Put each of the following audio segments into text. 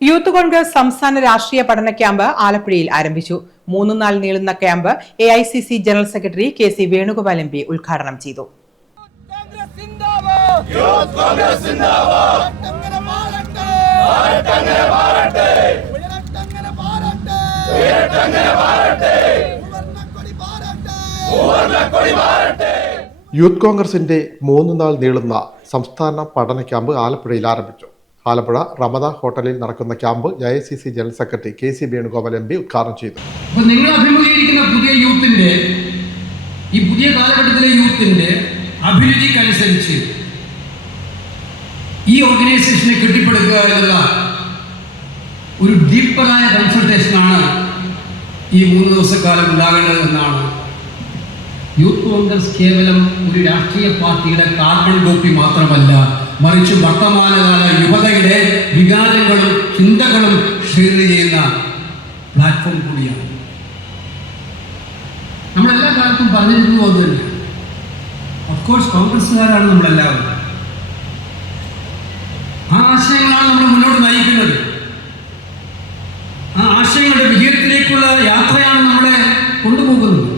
Youth Congress സംസ്ഥാന രാഷ്ട്രീയ പഠന ക്യാമ്പ് ആലപ്പുഴയിൽ ആരംഭിച്ചു. മൂന്നും നാൾ നീളുന്ന camp A I C C general secretary K C Venugopal M P ഉദ്ഘാടനം ചെയ്തു. യൂത്ത് കോൺഗ്രസിന്റെ മൂന്ന് നാൾ നീളുന്ന സംസ്ഥാന പഠന ക്യാമ്പ് ആലപ്പുഴയിൽ ആരംഭിച്ചു. ആലപ്പുഴ റമദ ഹോട്ടലിൽ നടക്കുന്ന camp A I C C general secretary K C Venugopal M P ഉദ്ഘാടനം ചെയ്തു. നിങ്ങൾ അഭിമുഖീകരിക്കുന്ന പുതിയ യൂത്തിന്റെ ഈ പുതിയ കാലഘട്ടത്തിലെ യൂത്തിന്റെ അഭിരുചിക്കനുസരിച്ച് ഈ ഓർഗനൈസേഷനെ കെട്ടിപ്പടുക്കുക എന്നുള്ള ഒരു ഡീപ്പറായ കൺസൾട്ടേഷനാണ് ഈ മൂന്ന് ദിവസക്കാലം ഉണ്ടാകേണ്ടതെന്നാണ് യൂത്ത് കോൺഗ്രസ് കേവലം ഒരു രാഷ്ട്രീയ പാർട്ടിയുടെ കാർബൺ കോപ്പി മാത്രമല്ല മറിച്ച് വർത്തമാനകാല വികാരങ്ങളും ചിന്തകളും ഷെയർ ചെയ്യുന്ന പ്ലാറ്റ്ഫോം കൂടിയാണ്. നമ്മളെല്ലാ കാലത്തും പറഞ്ഞിരുന്നു അത് തന്നെ. ഓഫ്കോഴ്സ് കോൺഗ്രസ്സുകാരാണ് നമ്മളെല്ലാവരും. ആ ആശയങ്ങളാണ് നമ്മൾ മുന്നോട്ട് നയിക്കുന്നത്. ആ ആശയങ്ങളുടെ വിജയത്തിലേക്കുള്ള യാത്രയാണ് നമ്മളെ കൊണ്ടുപോകുന്നത്.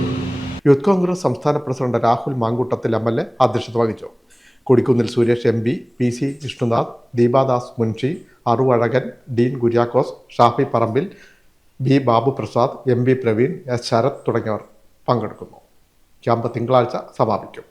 യൂത്ത് കോൺഗ്രസ് സംസ്ഥാന president Rahul Mamkootathil M L A അധ്യക്ഷത വഹിച്ചു. Kodikunnil Suresh M P P C Vishnunath Deepadas Munshi Aru Azhagan Dean Kuriakose Shafi Parambil B Babu Prasad M V Praveen S Sarath തുടങ്ങിയവർ പങ്കെടുക്കുന്നു. ക്യാമ്പ് തിങ്കളാഴ്ച സമാപിക്കും.